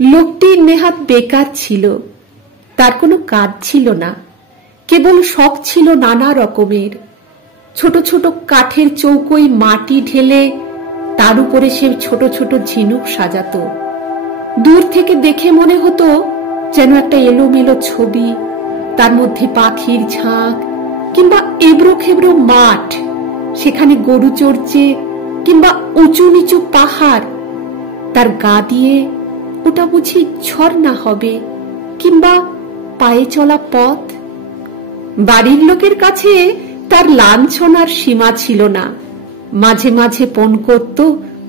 লোকটি নেহাত বেকার ছিল, তার কোনো কাজ ছিল না, কেবল শখ ছিল নানা রকমের। ছোট ছোট কাঠের চৌকোয় মাটি ঢেলে তার উপরে সে ছোট ছোট ঝিনুক সাজাতো। দূর থেকে দেখে মনে হতো যেন একটা এলোমেলো ছবি, তার মধ্যে পাখির ঝাঁক কিংবা এবড়ো খেবড়ো মাঠ, সেখানে গরু চড়ছে কিংবা উঁচু নিচু পাহাড়, তার গা দিয়ে ওটা বুঝি ঝর্ণা হবে কিংবা পায়ে চলা পথ। বাড়ির লোকের কাছে তার লাঞ্ছনার সীমা ছিল না। মাঝে মাঝে পণ করত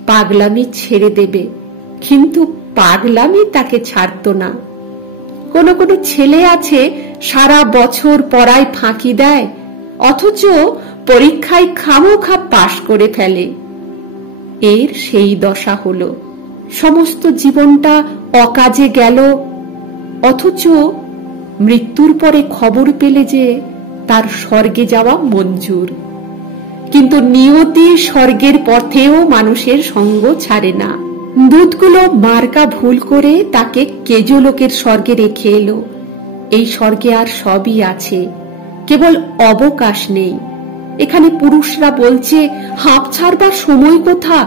পাগলামি ছেড়ে দেবে, কিন্তু পাগলামি তাকে ছাড়ত না। কোন কোন ছেলে আছে সারা বছর পড়ায় ফাঁকি দেয়, অথচ পরীক্ষায় খামোখা পাশ করে ফেলে। এর সেই দশা হলো, সমস্ত জীবনটা অকাজে গেল, অথচ মৃত্যুর পরে খবর পেলে যে তার স্বর্গে যাওয়া মঞ্জুর। কিন্তু নিয়তি স্বর্গের পথেও মানুষের সঙ্গ ছাড়ে না। দূতগুলো মার্কা ভুল করে তাকে কেজো লোকের স্বর্গে রেখে এলো। এই স্বর্গে আর সবই আছে, কেবল অবকাশ নেই। এখানে পুরুষরা বলছে হাঁপ ছাড়বার সময় কোথা,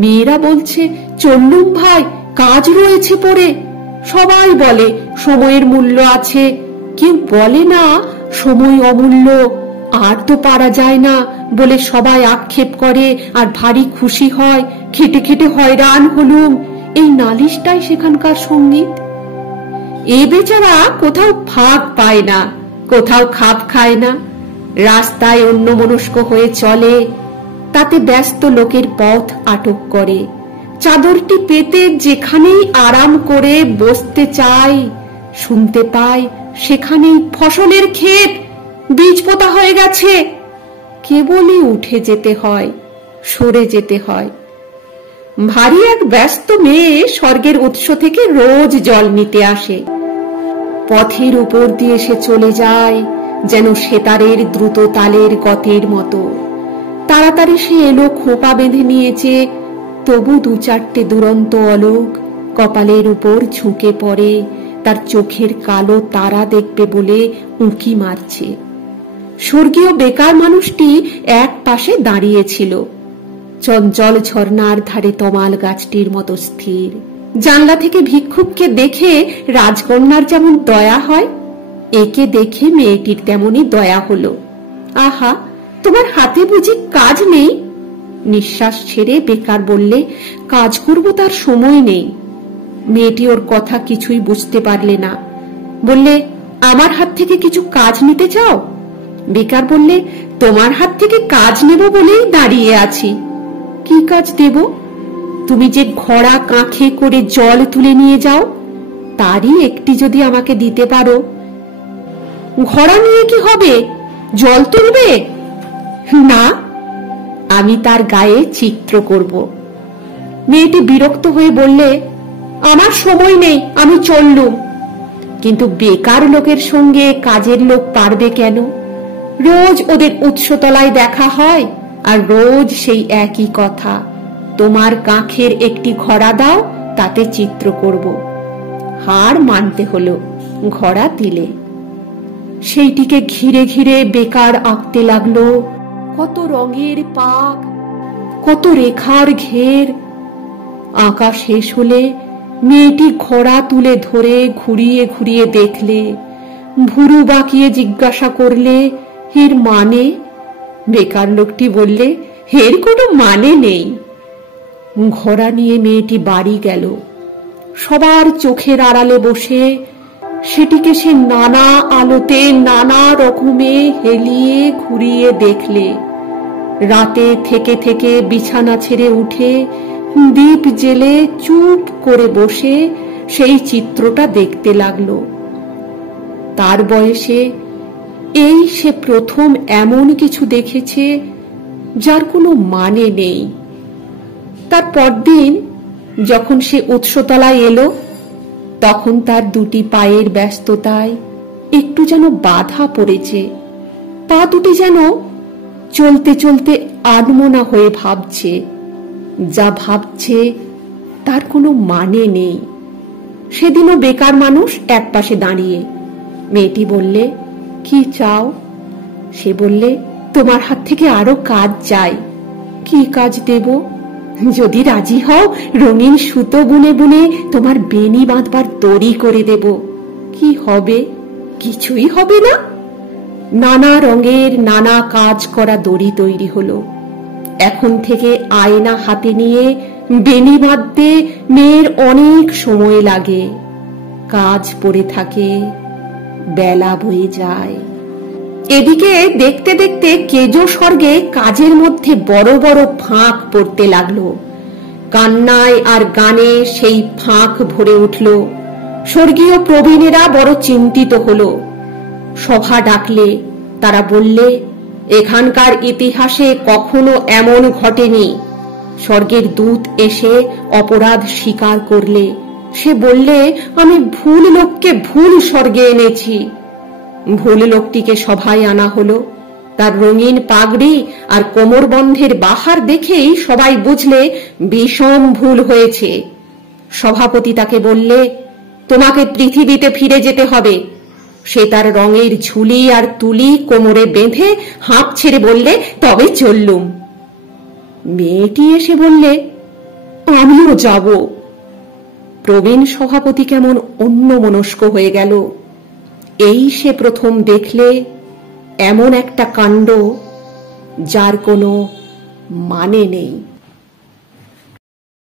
মেয়েরা বলছে চললুম ভাই, কাজ রয়েছে পড়ে। সবাই বলে সময়ের মূল্য আছে, কেউ বলে না সময় অমূল্য, আর তো পারা যায় না বলে সবাই আক্ষেপ করে আর ভারী খুশি হয়। খেটে খেটে হয়রান হলুম, এই নালিশটাই সেখানকার সঙ্গীত। এ বেচারা কোথাও ফাঁক পায় না, কোথাও খাপ খায় না, রাস্তায় অন্যমনস্ক হয়ে চলে, তাতে ব্যস্ত লোকের পথ আটক করে। চাদরটি পেতে যেখানেই আরাম করে বসতে চায়, শুনতে পায় সেখানেই ফসলের ক্ষেত, বীজ পোতা হয়ে গেছে। কেবলই উঠে যেতে হয়, সরে যেতে হয়। ভারী এক ব্যস্ত মেয়ে স্বর্গের উৎস থেকে রোজ জল নিতে আসে। পথের উপর দিয়ে সে চলে যায় যেন সেতারের দ্রুত তালের গতের মতো। তাড়াতাড়ি সে এলো, খোঁপা বেঁধে নিয়েছে, তবু দু চারটে দুরন্ত অলোক কপালের উপর ঝুঁকে পড়ে, তার চোখের কালো তারা দেখবে বলে উঁকি মারছে। স্বর্গীয় বেকার মানুষটি এক পাশে দাঁড়িয়েছিল, চঞ্চল ঝর্ণার ধারে তমাল গাছটির মতো স্থির। জানলা থেকে ভিক্ষুককে দেখে রাজকন্যার যেমন দয়া হয়, একে দেখে মেয়েটির তেমনই দয়া হলো। আহা, তোমার হাতে বুঝি কাজ নেই? নিঃশ্বাস ছেড়ে বেকার বললে, কাজ করব তার সময় নেই। মেয়েটি ওর কথা কিছুই বুঝতে পারলে না, বললে, আমার হাত থেকে কিছু কাজ নিতে চাও? বেকার বললে, তোমার হাত থেকে কাজ নেব বলেই দাঁড়িয়ে আছি। কি কাজ দেব? তুমি যে ঘোড়া কাঁখে করে জল তুলে নিয়ে যাও, তারই একটি যদি আমাকে দিতে পারো। ঘোড়া নিয়ে কি হবে? জল তুলবে? না, আমি তার গায়ে চিত্র করব। মেয়েটি বিরক্ত হয়ে বললে, আমার সময় নেই, আমি চললুম। কিন্তু বেকার লোকের সঙ্গে কাজের লোক পারবে কেন? রোজ ওদের উৎসতলায় দেখা হয়, আর রোজ সেই একই কথা, তোমার কাঁখের একটি ঘোড়া দাও, তাতে চিত্র করব। হার মানতে হলো, ঘোড়া দিলে। সেইটিকে ঘিরে ঘিরে বেকার আঁকতে লাগলো, কত রঙের পাক, কত রেখার ঘের। আঁকা শেষ হলে মেয়েটি ঘোড়া তুলে ধরে ঘুরিয়ে ঘুরিয়ে দেখলে, ভুরু বাঁকিয়ে জিজ্ঞাসা করলে, এর মানে? বেকার লোকটি বললে, এর কোনো মানে নেই। ঘোড়া নিয়ে মেয়েটি বাড়ি গেল। সবার চোখের আড়ালে বসে সেটিকে সে নানা আলোতে নানা রকমে হেলিয়ে ঘুরিয়ে দেখলে। রাতে থেকে থেকে বিছানা ছেড়ে উঠে দীপ জেলে চুপ করে বসে সেই চিত্রটা দেখতে লাগলো। তার বয়সে এই সে প্রথম এমন কিছু দেখেছে যার কোনো মানে নেই। তার পরদিন যখন সে উৎসতলায় এলো, তখন তার দুটি পায়ের ব্যস্ততায় একটু যেন বাধা পড়েছে। পা দুটি যেন চলতে চলতে আনমনা হয়ে ভাবছে, যা ভাবছে তার কোনো মানে নেই। সেদিনও বেকার মানুষ একপাশে দাঁড়িয়ে। মেয়েটি বললে, কি চাও? সে বললে, তোমার হাত থেকে আরো কাজ চাই। কি কাজ দেব? যদি রাজি হও, রঙিন সুতো বুনে বুনে তোমার বেনি বাঁধবার দড়ি করে দেব। কি হবে? কিছুই হবে না। নানা রঙের নানা কাজ করা দড়ি তৈরি হলো। এখন থেকে আয়না হাতে নিয়ে বেনি বাঁধতে মেয়ের অনেক সময় লাগে। কাজ পড়ে থাকে, বেলা বয়ে যায়। এদিকে দেখতে দেখতে কেজো স্বর্গে কাজের মধ্যে বড় বড় ফাঁক পড়তে লাগলো। কান্নায় আর গানে সেই ফাঁক ভরে উঠল। স্বর্গীয় প্রবীণেরা বড় চিন্তিত হলো। সভা ডাকলে তারা বললে, এখানকার ইতিহাসে কখনো এমন ঘটেনি। স্বর্গের দূত এসে অপরাধ স্বীকার করলে। সে বললে, আমি ভুল লোককে ভুল স্বর্গে এনেছি। ভুল লোকটিকে সভায় আনা হলো। তার রঙিন পাগড়ি আর কোমরবন্ধের বাহার দেখেই সবাই বুঝলে বিষম ভুল হয়েছে। সভাপতি তাকে বললে, তোমাকে পৃথিবীতে ফিরে যেতে হবে। সে তার রঙের ঝুলি আর তুলি কোমরে বেঁধে হাঁপ ছেড়ে বললে, তবে চললুম। মেয়েটি এসে বললে, আমিও যাব। প্রবীণ সভাপতি কেমন অন্যমনস্ক হয়ে গেল। এই সে প্রথম দেখলে এমন একটা কাণ্ড যার কোনো মানে নেই।